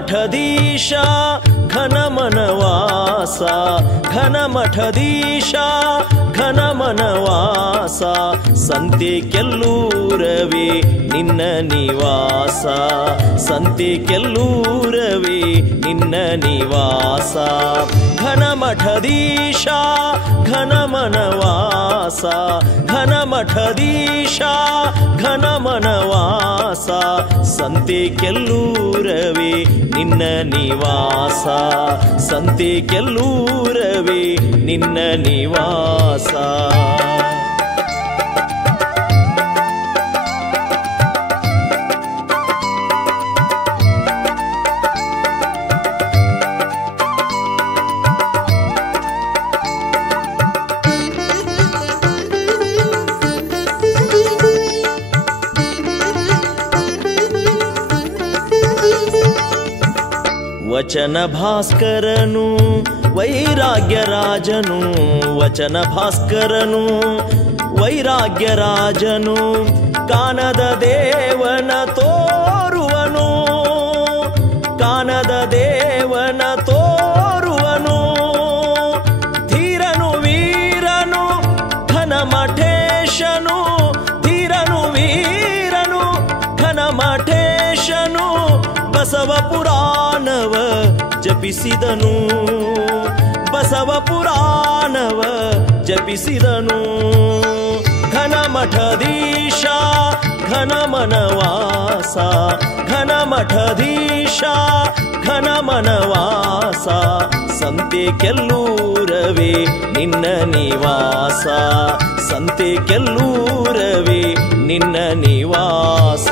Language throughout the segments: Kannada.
ಘನಮಠದೀಶ ಘನಮನವಾಸ ಘನಮಠದೀಶ ಘನಮನವಾಸ ಸಂತೆ ಕೆಲ್ಲೂರವೇ ನಿನ್ನ ನಿವಾಸ ಸಂತೆ ಕೆಲ್ಲೂರವೇ ನಿನ್ನ ನಿವಾಸ ಘನಮಠದೀಶ ಘನಮನವಾಸ ಘನಮಠದೀಶ ಘನಮನವಾಸ ಸಂತೆ ಕೆಲ್ಲೂರವೇ ನಿನ್ನ ನಿವಾಸ ಸಂತೆ ಕೆಲ್ಲೂರವೇ ನಿನ್ನ ನಿವಾಸ ವಚನ ಭಾಸ್ಕರನು ವೈರಾಗ್ಯರಾಜನು ವಚನ ಭಾಸ್ಕರನು ವೈರಾಗ್ಯರಾಜನು ಕಾನದ ದೇವನ ತೋರುವನು ಕಾನದ ದೇವನ ತೋರುವನು ಧೀರನು ವೀರನು ಘನಮಠೇಶನು ಧೀರನು ವೀರನು ಘನಮಠೇಶನು ಬಸವ ಪುರಾಣವ ಜಪಿಸಿದನು ಬಸವ ಪುರಾಣವ ಜಪಿಸಿದನು ಘನಮಠದೀಶ ಘನಮನವಾಸ ಘನಮಠದೀಶ ಘನಮನವಾಸ ಸಂತೆ ಕೆಲ್ಲೂರವೇ ನಿನ್ನ ನಿವಾಸ ಸಂತೆ ಕೆಲ್ಲೂರವೇ ನಿನ್ನ ನಿವಾಸ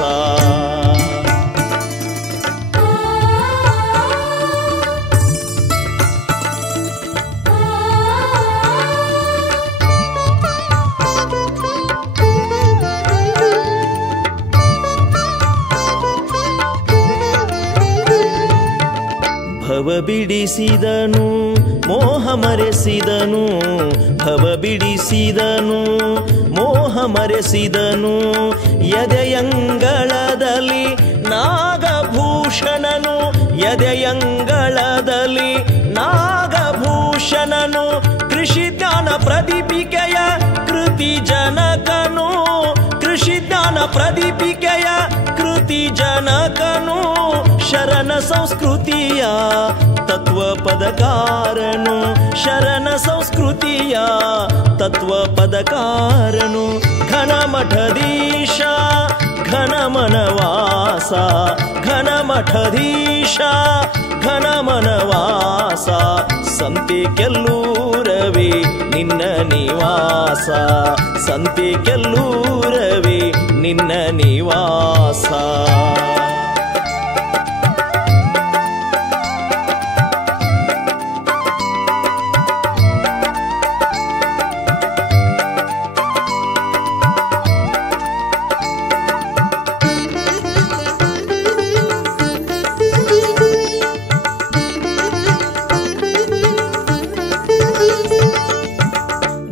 ಭವ ಬಿಡಿಸಿದನು ಮೋಹ ಮರೆಸಿದನು ಭವ ಬಿಡಿಸಿದನು ಮೋಹ ಮರೆಸಿದನು ಎದೆಯಂಗಳದಲ್ಲಿ ನಾಗಭೂಷಣನು ಎದೆಯಂಗಳದಲ್ಲಿ ನಾಗಭೂಷಣನು ಕೃಷಿ ಜ್ಞಾನ ಪ್ರದೀಪಿಕೆಯ ಕೃತಿ ಜನಕನು ಕೃಷಿ ಜ್ಞಾನ ಪ್ರದೀಪಿಕೆಯ ಕೃತಿ ಜನಕನು ಶರಣ ಸಂಸ್ಕೃತಿಯ ತತ್ವ ಪದಕಾರನು ಶರಣ ಸಂಸ್ಕೃತಿಯ ತತ್ವ ಪದಕಾರನು ಘನಮಠದೀಶ ಘನಮನವಾಸ ಘನಮಠದೀಶ ಘನಮನವಾಸ ಸಂತೆ ಕೆಲ್ಲೂರವೇ ನಿನ್ನ ನಿವಾಸ ಸಂತೆ ಕೆಲ್ಲೂರವೇ ನಿನ್ನ ನಿವಾಸ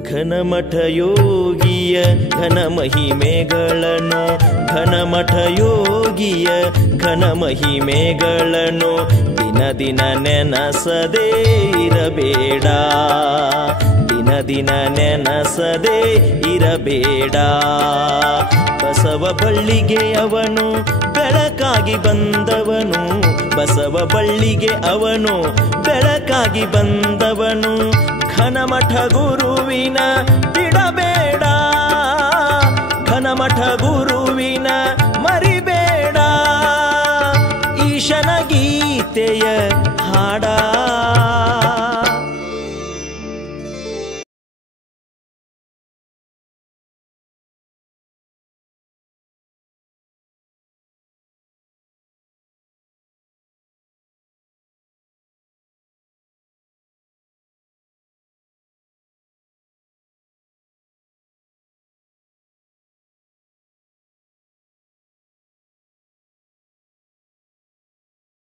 ಘನಮಠ ಯೋಗಿಯ ಘನ ಮಹಿಮೆಗಳನ್ನು ಘನಮಠ ಯೋಗಿಯ ಘನ ಮಹಿಮೆಗಳನ್ನು ದಿನ ದಿನ ನೆನಸದೇ ಇರಬೇಡ ದಿನ ದಿನ ನೆನಸದೇ ಇರಬೇಡ ಬಸವ ಬಳ್ಳಿಗೆ ಅವನು ಬೆಳಕಾಗಿ ಬಂದವನು ಬಸವ ಬಳ್ಳಿಗೆ ಅವನು ಬೆಳಕಾಗಿ ಬಂದವನು ಘನಮಠ ಗುರುವಿನ ಬಿಡಬೇಡ ಘನಮಠ ಗುರುವಿನ ಮರಿಬೇಡ ಈಶನ ಗೀತೆಯ